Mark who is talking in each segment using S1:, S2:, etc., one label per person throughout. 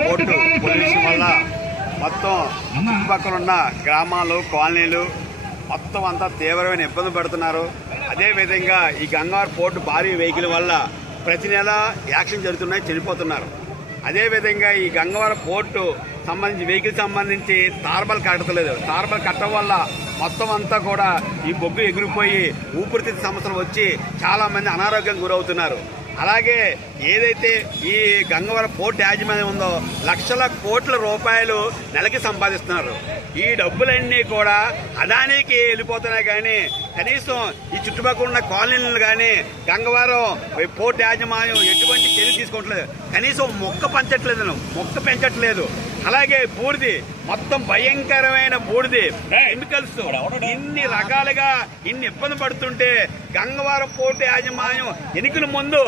S1: Port pollution వల్ల మొత్తం చుట్టుపక్కల ఉన్న గ్రామాలు కాలనీలు మొత్తం అంతా తీవ్రమైన ఇబ్బంది పడుతున్నారు. అదేవిధంగా ఈ గంగారు పోర్టు భారీ వెహికల్ వల్ల ప్రతి నెల యాక్షన్ జరుగుతున్నాయి చనిపోతున్నారు. అదేవిధంగా ఈ గంగవరం పోర్టు సంబంధించి వెహికల్ సంబంధించి తార్బల్ కట్టలేదు. తార్బల్ కట్టడం వల్ల మొత్తం అంతా కూడా ఈ బొగ్గు ఎగిరిపోయి ఊపిరితిత్తు సమస్యలు వచ్చి చాలా మంది అనారోగ్యం గురవుతున్నారు. అలాగే ఏదైతే ఈ గంగవరం పోర్టు యాజమాన్యం ఉందో లక్షల కోట్ల రూపాయలు నెలకి సంపాదిస్తున్నారు. ఈ డబ్బులన్నీ కూడా అదానికి వెళ్ళిపోతున్నాయి కానీ కనీసం ఈ చుట్టుపక్కల ఉన్న కాలనీలను కానీ గంగవరం పోర్టు యాజమాన్యం ఎటువంటి చర్యలు తీసుకోవట్లేదు. కనీసం మొక్క పంచట్లేదు మొక్క పెంచట్లేదు. అలాగే బూడిది మొత్తం భయంకరమైన బూడిది కెమికల్స్ ఇన్ని రకాలుగా ఇన్ని ఇబ్బంది పడుతుంటే గంగవరం పోర్టు యాజమాన్యం ఎన్నికల ముందు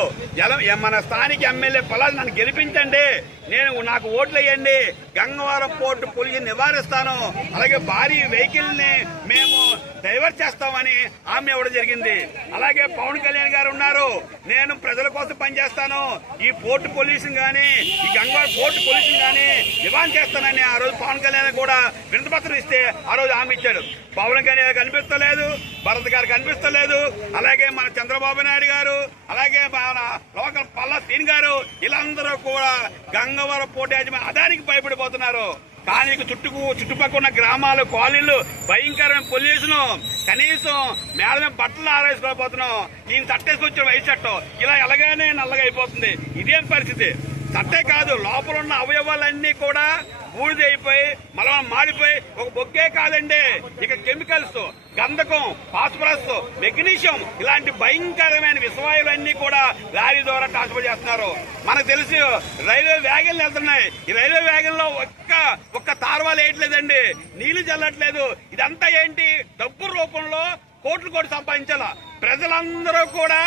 S1: మన స్థానిక ఎమ్మెల్యే పొలాలు నన్ను గెలిపించండి. నేను నాకు ఓట్లు వేయండి. గంగవరం పోర్టు పొలిని నివారిస్తాను. అలాగే భారీ వెహికల్ని మేము డైవర్ట్ చేస్తామని హామీ ఇవ్వడం జరిగింది. అలాగే పవన్ కళ్యాణ్ గారు ఉన్నారు. నేను ప్రజల కోసం పనిచేస్తాను. ఈ పోర్టు పొల్యూషన్ కానీ ఈ గంగవాడ పోర్టు పొల్యూషన్ కానీ నివారణ చేస్తానని ఆ రోజు పవన్ కళ్యాణ్ కూడా వినతిపత్రం ఇస్తే ఆ రోజు హామీ ఇచ్చాడు. పవన్ కళ్యాణ్ కనిపిస్తలేదు. భరత్ గారు కనిపిస్తలేదు. అలాగే మన చంద్రబాబు నాయుడు గారు అలాగే మన లోకల్ పల్లా సీన్ గారు వీళ్ళందరూ కూడా గంగవరం పోటీ యాజమాన్యం అదానికి భయపడిపోతున్నారు. కానీ చుట్టుకు చుట్టుపక్కల ఉన్న గ్రామాలు కాలనీలు భయంకరమైన పొల్యూషన్. కనీసం మేడ బట్టలు ఆరేసుకోకపోతున్నాం. నేను తట్టేసుకొచ్చిన వయసు చట్టం. ఇలా ఎలాగానే నల్లగా అయిపోతుంది. ఇదేం పరిస్థితి? తట్టే కాదు లోపల ఉన్న అవయవాలన్నీ కూడా బూడిద అయిపోయి మళ్ళా మాడిపోయి ఒక బొగ్గే కాదండి. ఇక కెమికల్స్ గంధకం ఫాస్ఫరస్ మెగ్నీషియం ఇలాంటి భయంకరమైన విషవాయువులన్నీ కూడా లారీ ద్వారా ట్రాన్స్ఫర్ చేస్తున్నారు. మనకు తెలుసు రైల్వే వ్యాగన్లు వెళ్తున్నాయి. ఈ రైల్వే వ్యాగన్లో ఒక్క ఒక్క తార్వాలు వేయట్లేదండి. నీళ్ళు చల్లట్లేదు. ఇదంతా ఏంటి? డబ్బు రూపంలో కోట్లు కోట్లు సంపాదించాల? ప్రజలందరూ కూడా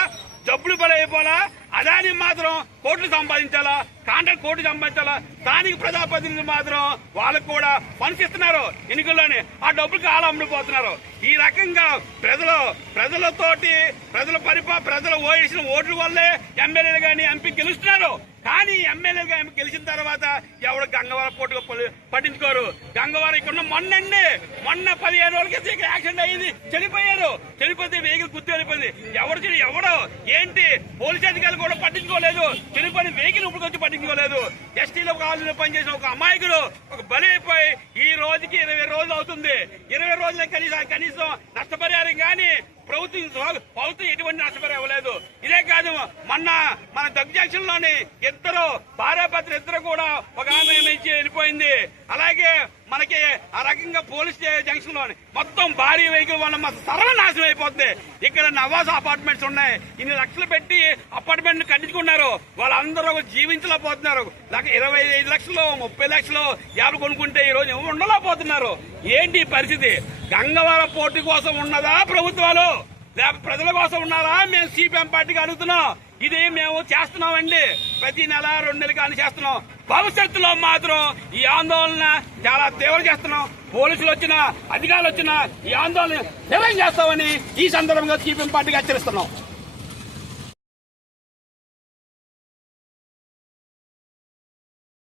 S1: జబ్బులు బలైపోవాలా అదాని మాత్రం కోట్లు సంపాదించాలా? కాంట్రాక్ట్ కోట్లు సంపాదించాలా? స్థానిక ప్రజాప్రతినిధులు మాత్రం వాళ్ళకు కూడా పనికి ఇస్తున్నారు ఎన్నికల్లోనే. ఆ డబ్బులు కాలం అమ్ముడిపోతున్నారు. ఈ రకంగా ప్రజలు ప్రజలతోటి ప్రజల పరిపా ప్రజలు ఓయేసిన ఓట్ల వల్లే ఎమ్మెల్యేలు కానీ ఎంపీ గెలుస్తున్నారు. కానీ ఎమ్మెల్యేగా ఆమె గెలిచిన తర్వాత ఎవడు గంగవరం పోటుగా పట్టించుకోరు గంగవరం ఇక్కడ ఉన్న మొన్నండి మొన్న పదిహేను రోజులకి ఇక్కడ యాక్సిడెంట్ అయ్యింది చనిపోయారు. చనిపోతే వెహికల్ గుర్తు వెళ్ళిపోయింది. ఎవరు చని- ఎవడు ఏంటి? పోలీస్ అధికారులు కూడా పట్టించుకోలేదు. చనిపోయిన వెహికల్ ఇప్పుడు వచ్చి పట్టించుకోలేదు. ఎస్టీలో కావాలని పనిచేసిన ఒక అమాయకుడు ఒక బలి అయిపోయి ఈ రోజుకి ఇరవై రోజులు అవుతుంది. ఇరవై రోజుల కనీసం కనీసం నష్టపరిహారం కానీ ప్రభుత్వం ప్రభుత్వం ఎటువంటి నష్టపరిహారం ఇవ్వలేదు. ఇదే కాదు మొన్న మన దగ్గు జంక్షన్లోని ఇద్దరు భార్యాభర్తలు ఇద్దరు కూడా ఒక ఆమె నుంచి వెళ్ళిపోయింది. అలాగే మనకి ఆ రకంగా పోలీస్ జంక్షన్లో మొత్తం భారీ వెహికల్ వల్ల మన సర్వనాశనం అయిపోతుంది ఇక్కడ నవాజ్ అపార్ట్మెంట్స్ ఉన్నాయి. ఇన్ని లక్షలు పెట్టి అపార్ట్మెంట్ కట్టించుకున్నారు. వాళ్ళందరూ జీవించలేకపోతున్నారు. ఇరవై ఐదు లక్షలు ముప్పై లక్షలు యాభై కొనుక్కుంటే ఈ రోజు ఉండలేకపోతున్నారు. ఏంటి పరిస్థితి? గంగవరం పోటీ కోసం ఉన్నదా ప్రభుత్వాలు? లేకపోతే ప్రజల కోసం ఉన్నారా? మేము సిపిఎం పార్టీకి అడుగుతున్నాం. ఇది మేము చేస్తున్నామండి. ప్రతి నెల రెండు నెలలు కానీ చేస్తున్నాం. భవిష్యత్తులో మాత్రం ఈ ఆందోళన చాలా తీవ్రం చేస్తున్నాం. పోలీసులు వచ్చినా అధికారులు వచ్చినా ఈ ఆందోళన తీవ్రం చేస్తామని ఈ సందర్భంగా చీఫ్ పార్టీకి హెచ్చరిస్తున్నాం.